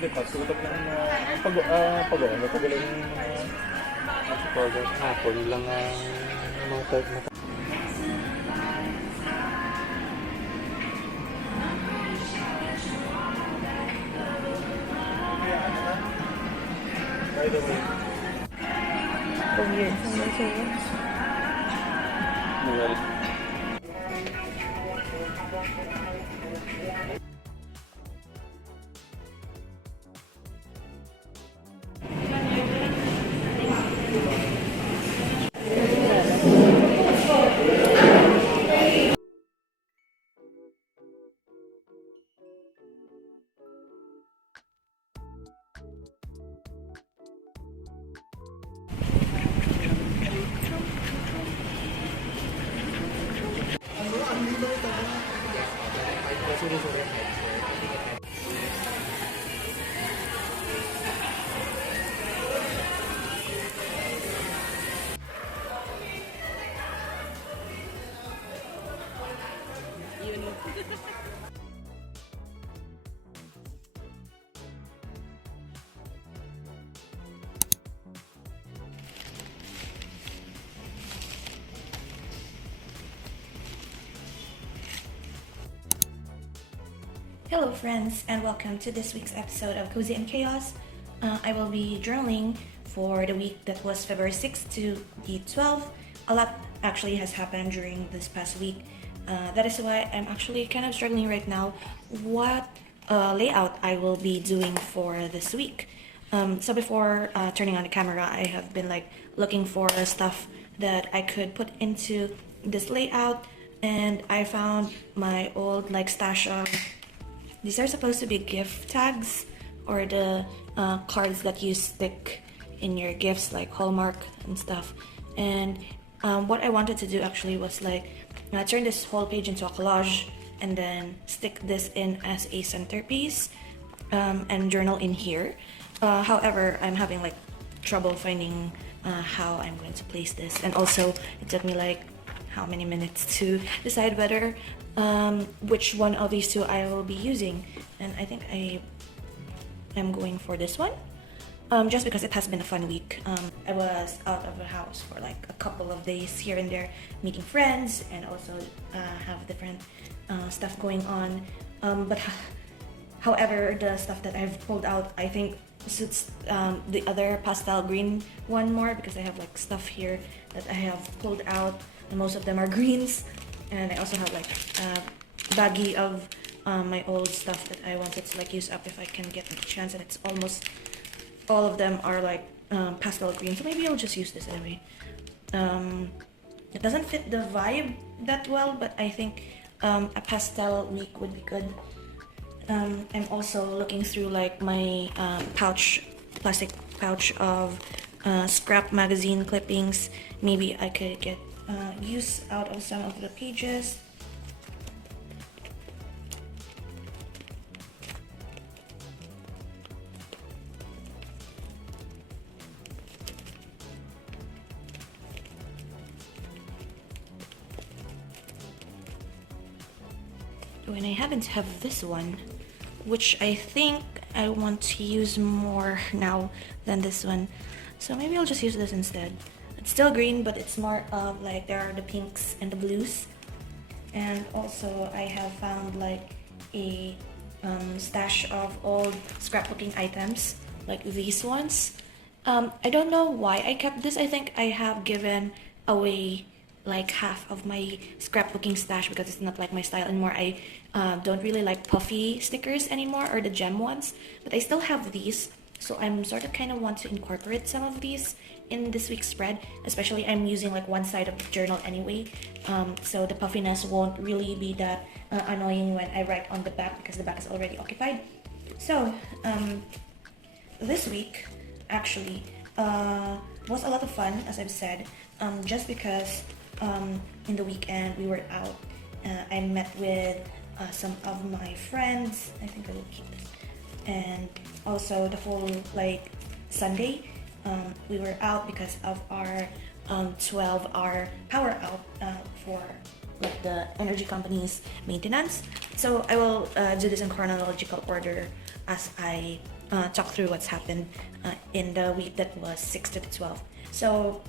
Hindi pa, sukat ng pag-uwi yung mga hapon lang ang mga by the way. Weird. Well, Hello friends, and welcome to this week's episode of Cozy and Chaos. I will be journaling for the week that was February 6th to the 12th. A lot actually has happened during this past week. That is why I'm actually kind of struggling right now what layout I will be doing for this week. So before turning on the camera, I have been looking for stuff that I could put into this layout, and I found my old stash of. These are supposed to be gift tags, or the cards that you stick in your gifts, like Hallmark and stuff. And what I wanted to do actually was turn this whole page into a collage and then stick this in as a centerpiece and journal in here. However, I'm having trouble finding how I'm going to place this, and also it took me how many minutes to decide whether which one of these two I will be using, and I think I am going for this one just because it has been a fun week. I was out of the house for a couple of days here and there, meeting friends, and also have different stuff going on, but however, the stuff that I've pulled out I think suits the other pastel green one more, because I have stuff here that I have pulled out and most of them are greens. And I also have a baggie of my old stuff that I wanted to use up if I can get a chance, and it's almost all of them are pastel green, so maybe I'll just use this anyway. It doesn't fit the vibe that well, but I think a pastel week would be good. I'm also looking through my plastic pouch of scrap magazine clippings. Maybe I could get use out of some of the pages. Oh, and I happen to have this one, which I think I want to use more now than this one, so maybe I'll just use this instead. It's still green, but it's more of there are the pinks and the blues. And also I have found a stash of old scrapbooking items, like these ones. I don't know why I kept this. I think I have given away half of my scrapbooking stash because it's not my style anymore. I don't really like puffy stickers anymore, or the gem ones, but I still have these, so I'm sort of kind of want to incorporate some of these in this week's spread. Especially I'm using one side of the journal anyway, so the puffiness won't really be that annoying when I write on the back, because the back is already occupied. So this week actually was a lot of fun, as I've said, just because in the weekend we were out. I met with some of my friends. I think I will keep this. And also the whole Sunday we were out because of our 12-hour power out for the energy company's maintenance. So I will do this in chronological order as I talk through what's happened in the week that was 6 to the 12th. So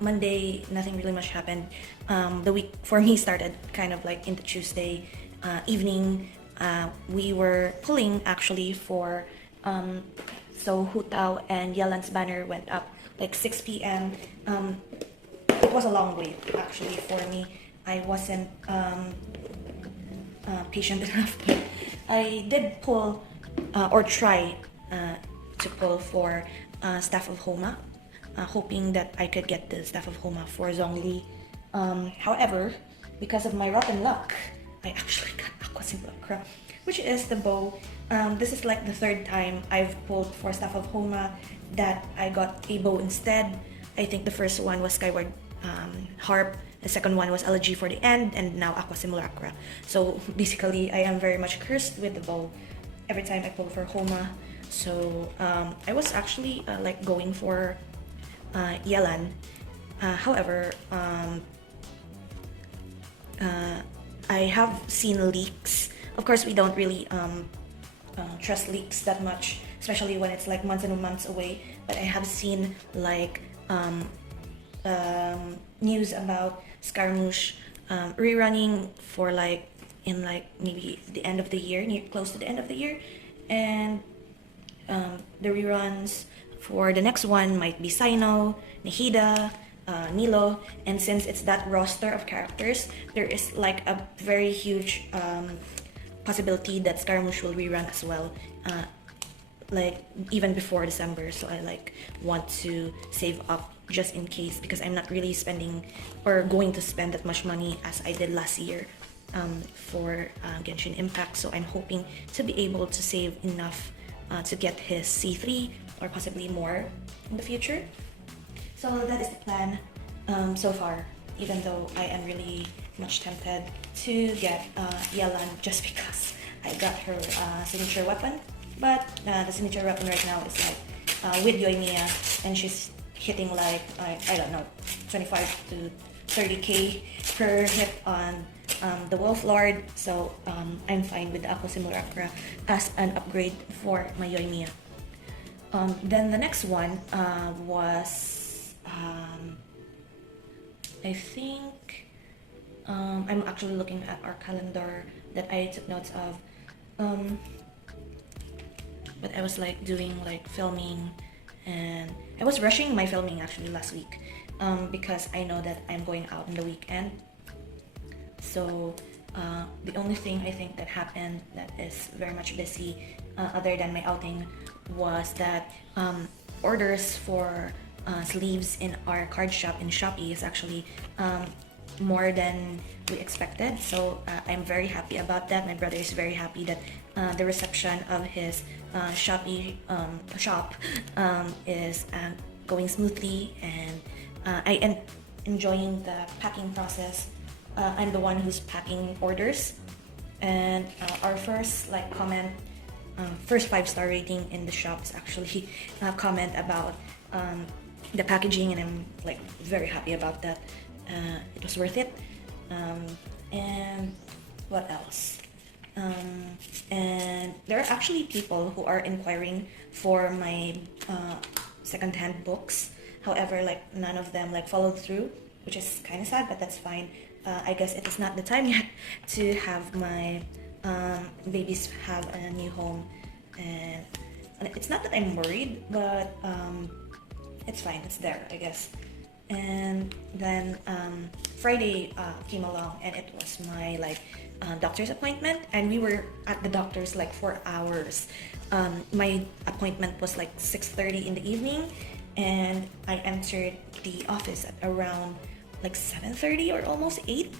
Monday, nothing really much happened. The week for me started kind of like into Tuesday evening. We were pulling actually for so Hu Tao and Yelan's banner went up like 6 p.m. It was a long wait actually for me. I wasn't patient enough, but I did pull or try to pull for Staff of Homa, hoping that I could get the Staff of Homa for Zhongli. However, because of my rotten luck, I actually got Aqua Simulacra, which is the bow. This is like the third time I've pulled for Staff of Homa that I got a bow instead. I think the first one was Skyward Harp, the second one was Elegy for the End, and now Aqua Simulacra. So basically, I am very much cursed with the bow every time I pull for Homa. So I was actually like going for Yelan. However, I have seen leaks. Of course, we don't really trust leaks that much, especially when it's like months and months away. But I have seen like news about Scaramouche rerunning for like in like maybe the end of the year, close to the end of the year, and the reruns for the next one might be Sino, Nihida, Nilo, and since it's that roster of characters, there is like a very huge possibility that Scaramouche will rerun as well, like even before December. So I like want to save up just in case, because I'm not really spending or going to spend that much money as I did last year for Genshin Impact. So I'm hoping to be able to save enough to get his C3 or possibly more in the future. So that is the plan so far, even though I am really much tempted to get Yelan just because I got her signature weapon. But the signature weapon right now is like with Yoimiya, and she's hitting like, I don't know, 25 to 30k per hit on the Wolf Lord. So I'm fine with the Aqua Simulacra as an upgrade for my Yoimiya. Then the next one was, I think, I'm actually looking at our calendar that I took notes of. But I was like doing like filming, and I was rushing my filming actually last week because I know that I'm going out on the weekend. So the only thing I think that happened that is very much busy other than my outing was that orders for sleeves in our card shop in Shopee is actually more than we expected. So I'm very happy about that. My brother is very happy that the reception of his Shopee shop is going smoothly, and I am enjoying the packing process. I'm the one who's packing orders, and our first like comment, first 5-star rating in the shop is actually a comment about the packaging, and I'm like very happy about that. It was worth it. And what else? And there are actually people who are inquiring for my second-hand books. However, like none of them like followed through, which is kind of sad, but that's fine. I guess it is not the time yet to have my babies have a new home, and it's not that I'm worried, but it's fine. It's there, I guess. And then Friday came along, and it was my like doctor's appointment, and we were at the doctor's like for hours. My appointment was like 6:30 in the evening, and I entered the office at around like 7:30 or almost 8,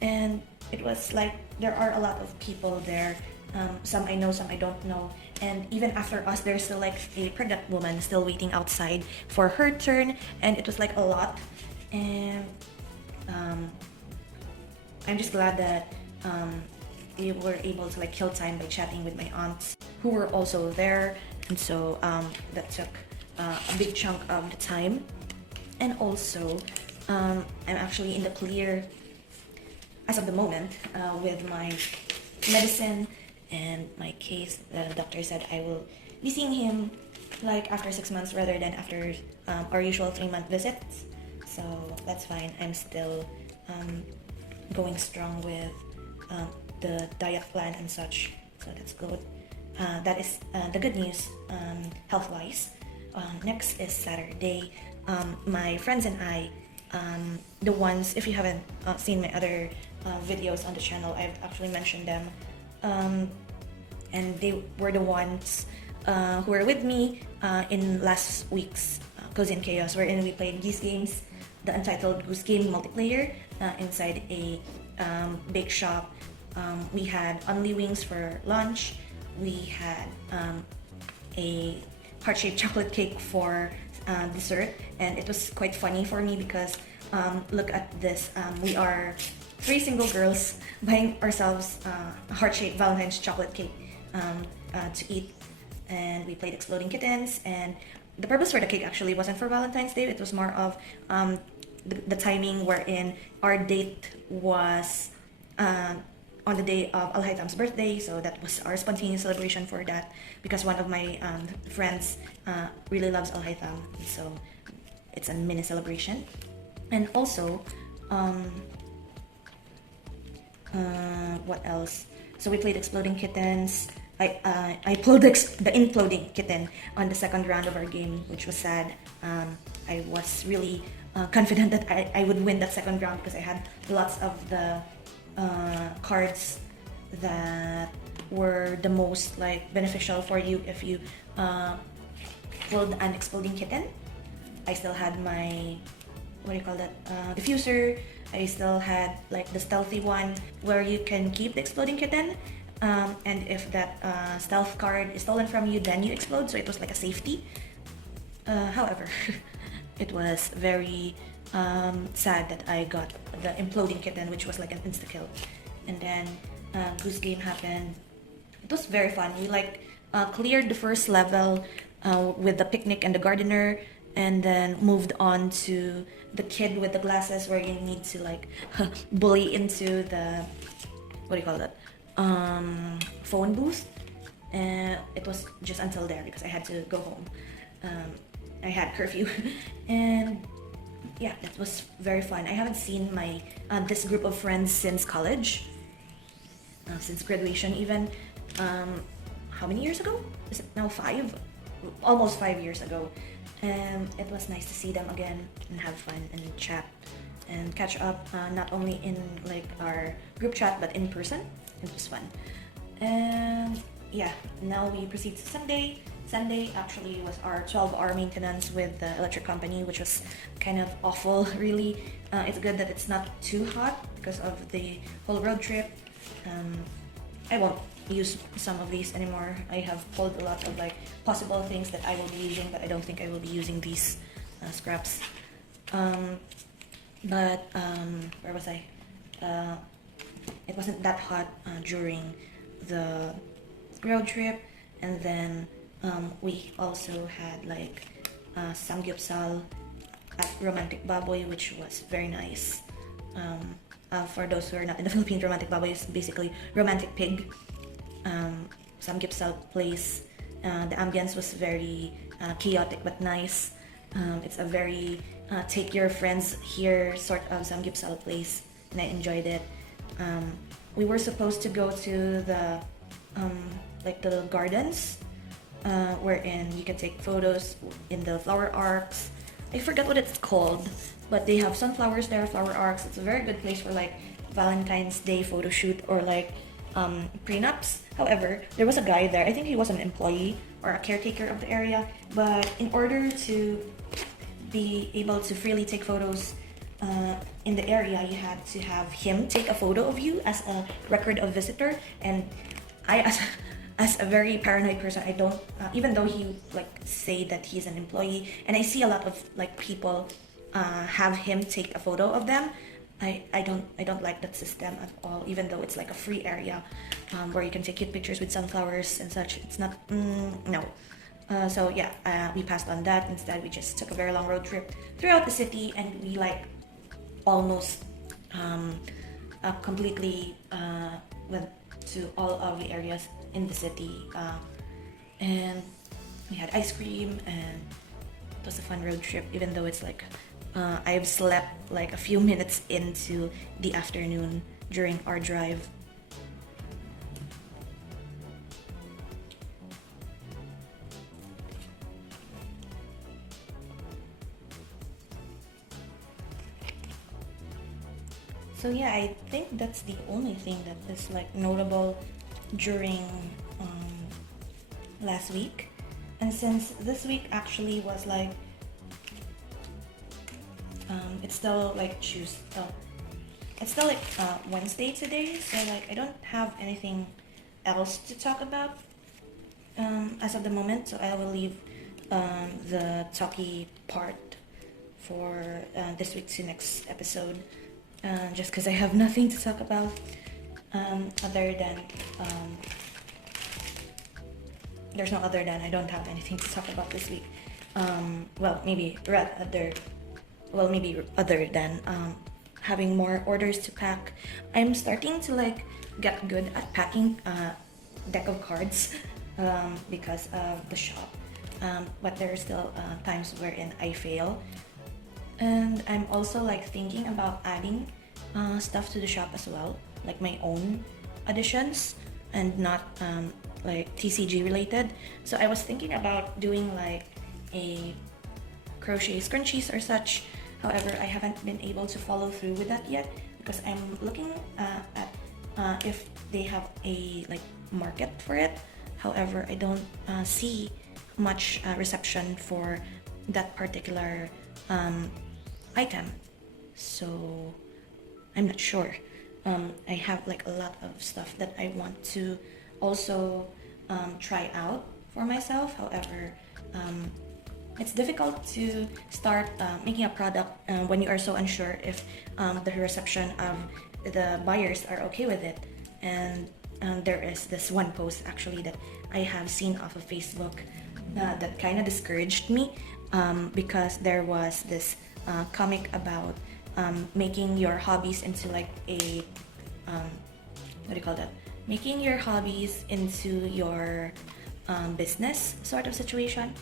and it was like there are a lot of people there. Some I know, some I don't know, and even after us there's still like a pregnant woman still waiting outside for her turn, and it was like a lot. And I'm just glad that we were able to like kill time by chatting with my aunts who were also there, and so that took a big chunk of the time. And also I'm actually in the clear as of the moment with my medicine and my case. The doctor said I will be seeing him like after 6 months rather than after our usual 3-month visits. So that's fine. I'm still going strong with the diet plan and such. So that's good. That is the good news health-wise. Next is Saturday. My friends and I, the ones, if you haven't seen my other videos on the channel, I've actually mentioned them. And they were the ones who were with me in last week's Cozy and Chaos, wherein we played Goose Games, the Untitled Goose Game multiplayer inside a bake shop. We had only wings for lunch. We had a heart-shaped chocolate cake for dessert, and it was quite funny for me because look at this. We are 3 single girls buying ourselves a heart-shaped Valentine's chocolate cake to eat, and we played Exploding Kittens. And the purpose for the cake actually wasn't for Valentine's Day. It was more of the timing wherein our date was on the day of Al-Haytham's birthday, so that was our spontaneous celebration for that, because one of my friends really loves Al-Haytham, so it's a mini celebration. And also, what else? So we played Exploding Kittens. I pulled the imploding kitten on the second round of our game, which was sad. I was really confident that I would win that second round because I had lots of the cards that were the most like beneficial for you if you pulled an exploding kitten. I still had my, what do you call that, diffuser. I still had like the stealthy one where you can keep the exploding kitten, and if that stealth card is stolen from you, then you explode, so it was like a safety. However, it was very sad that I got the imploding kitten, which was like an insta-kill. And then Goose Game happened. It was very fun. We like cleared the first level with the picnic and the gardener, and then moved on to the kid with the glasses where you need to like bully into the, what do you call that, phone booth. And it was just until there because I had to go home. I had curfew. And yeah, it was very fun. I haven't seen my this group of friends since college, since graduation even. How many years ago? Is it now 5? Almost 5 years ago. It was nice to see them again and have fun and chat and catch up, not only in like our group chat but in person. It was fun. And yeah, now we proceed to Sunday. Sunday actually was our 12-hour maintenance with the electric company, which was kind of awful, really. It's good that it's not too hot because of the whole road trip. I won't use some of these anymore. I have pulled a lot of like possible things that I will be using, but I don't think I will be using these scraps. Where was I? It wasn't that hot during the road trip, and then we also had like samgyeopsal at Romantic Baboy, which was very nice. For those who are not in the Philippines, Romantic Baboy is basically romantic pig. Samgyeopsal place. The ambience was very chaotic but nice. It's a very take your friends here sort of samgyeopsal place, and I enjoyed it. We were supposed to go to the like the gardens, wherein you can take photos in the flower arcs. I forgot what it's called, but they have sunflowers there, flower arcs. It's a very good place for like Valentine's Day photo shoot or like prenups. However, there was a guy there. I think he was an employee or a caretaker of the area, but in order to be able to freely take photos in the area, you had to have him take a photo of you as a record of visitor. And I, as a very paranoid person, I don't, even though he like say that he's an employee, and I see a lot of like people have him take a photo of them, I don't like that system at all. Even though it's like a free area where you can take cute pictures with sunflowers and such, it's not no. So yeah, we passed on that. Instead, we just took a very long road trip throughout the city, and we like almost completely went to all of the areas in the city. And we had ice cream, and it was a fun road trip, even though it's like I've slept like a few minutes into the afternoon during our drive. So yeah, I think that's the only thing that is like notable during last week. And since this week actually was like it's still like it's still like Wednesday today, so like I don't have anything else to talk about as of the moment, so I will leave the talky part for this week's next episode, just because I have nothing to talk about other than there's no other than I don't have anything to talk about this week. Maybe other than having more orders to pack. I'm starting to like get good at packing deck of cards because of the shop, but there are still times wherein I fail. And I'm also like thinking about adding stuff to the shop as well, like my own additions and not like TCG related. So I was thinking about doing like a crochet scrunchies or such. However, I haven't been able to follow through with that yet because I'm looking at if they have a like market for it. However, I don't see much reception for that particular item, so I'm not sure. I have like a lot of stuff that I want to also try out for myself. However, it's difficult to start making a product when you are so unsure if the reception of the buyers are okay with it. And there is this one post actually that I have seen off of Facebook that kind of discouraged me because there was this comic about making your hobbies into like a what do you call that? Making your hobbies into your business sort of situation,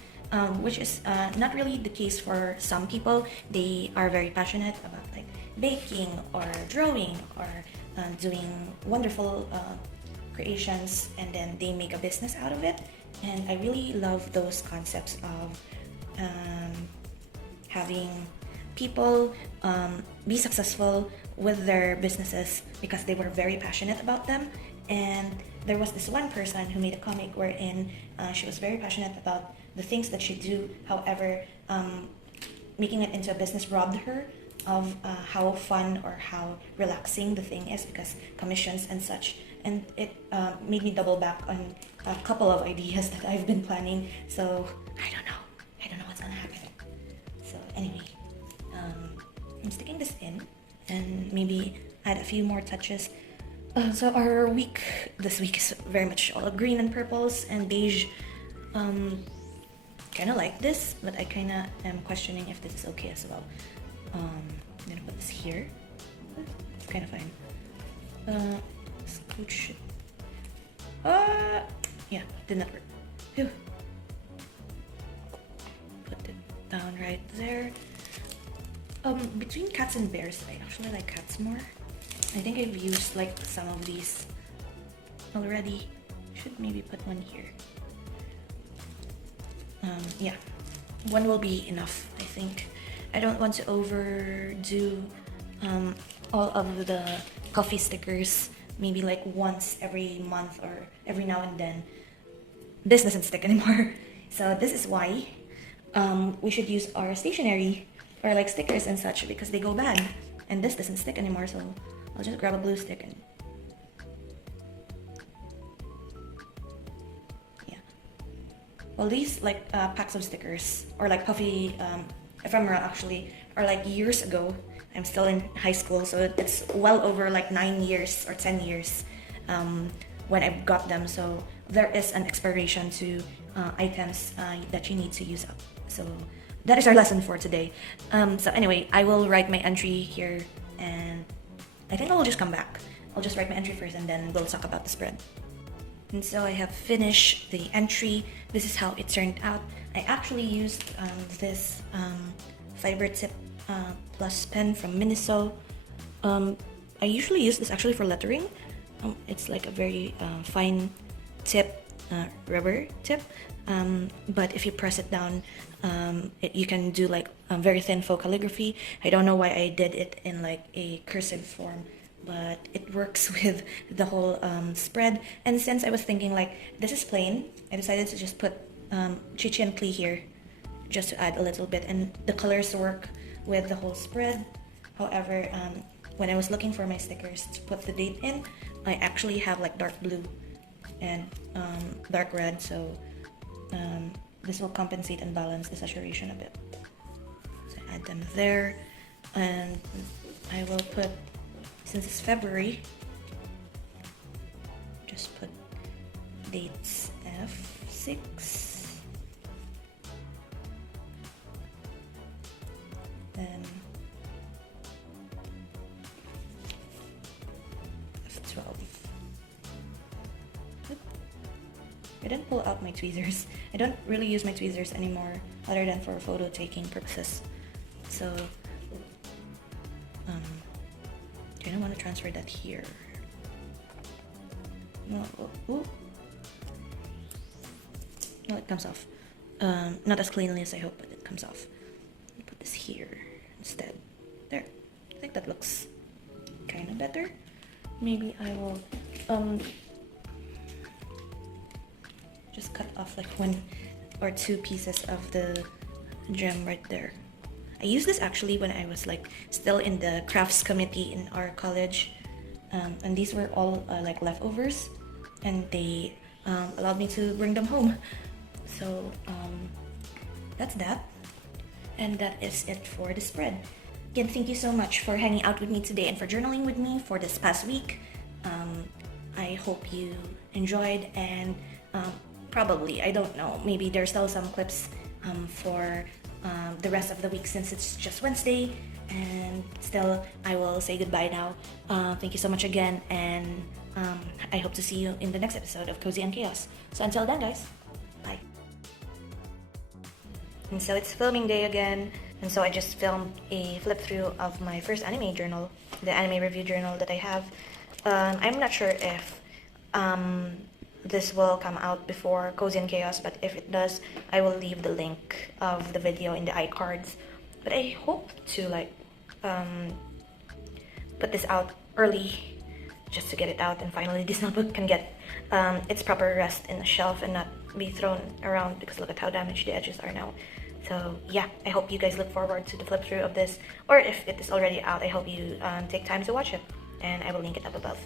which is not really the case for some people. They are very passionate about like baking or drawing or doing wonderful creations, and then they make a business out of it. And I really love those concepts of having people be successful with their businesses because they were very passionate about them. And there was this one person who made a comic wherein she was very passionate about the things that she do. However, making it into a business robbed her of how fun or how relaxing the thing is because commissions and such. And it made me double back on a couple of ideas that I've been planning. So I don't know what's gonna happen. So anyway, I'm sticking this in and maybe add a few more touches. So our week this week is very much all green and purples and beige. Kind of like this, but I kind of am questioning if this is okay as well. I'm gonna put this here. It's kind of fine. Scooch it. Yeah, did not work. Phew. Put it down right there. Between cats and bears, I actually like cats more. I think I've used like some of these already. Should maybe put one here. Yeah, one will be enough, I think. I don't want to overdo all of the coffee stickers. Maybe like once every month or every now and then. This doesn't stick anymore. So this is why we should use our stationery for like stickers and such because they go bad. And this doesn't stick anymore, so I'll just grab a blue stick and yeah. Well, these like packs of stickers or like puffy ephemera actually are like years ago. I'm still in high school, so it's well over like 9 years or 10 years when I got them. So there is an expiration to items that you need to use up. So that is our lesson for today. So anyway, I will write my entry here and I think I will just come back. I'll just write my entry first and then we'll talk about the spread. And so I have finished the entry. This is how it turned out. I actually used this fiber tip plus pen from Miniso. I usually use this actually for lettering. It's like a very fine tip, rubber tip. But if you press it down, you can do like very thin faux calligraphy. I don't know why I did it in like a cursive form, but it works with the whole spread. And since I was thinking like this is plain, I decided to just put chichi and klee here just to add a little bit, and the colors work with the whole spread. However, when I was looking for my stickers to put the date in, I actually have like dark blue and dark red, so this will compensate and balance the saturation a bit. So add them there, and I will put, since it's February, just put dates F6, then F12. I didn't pull out my tweezers. I don't really use my tweezers anymore other than for photo taking purposes. So I don't want to transfer that here. No, ooh. No, it comes off. Not as cleanly as I hope, but it comes off. Put this here instead. There. I think that looks kind of better. Maybe I will just cut off like 1 or 2 pieces of the gem right there. I used this actually when I was like still in the crafts committee in our college, and these were all like leftovers, and they allowed me to bring them home. So that's that, and that is it for the spread. Again, thank you so much for hanging out with me today and for journaling with me for this past week. I hope you enjoyed, and probably, I don't know, maybe there's still some clips for the rest of the week since it's just Wednesday, and still I will say goodbye now. Thank you so much again, and I hope to see you in the next episode of Cozy and Chaos. So until then, guys, bye. And so it's filming day again, and so I just filmed a flip through of my first anime journal, the anime review journal that I have. I'm not sure if this will come out before Cozy and Chaos, but if it does, I will leave the link of the video in the iCards. But I hope to like put this out early just to get it out, and finally this notebook can get its proper rest in the shelf and not be thrown around, because look at how damaged the edges are now. So yeah, I hope you guys look forward to the flip through of this, or if it is already out, I hope you take time to watch it, and I will link it up above.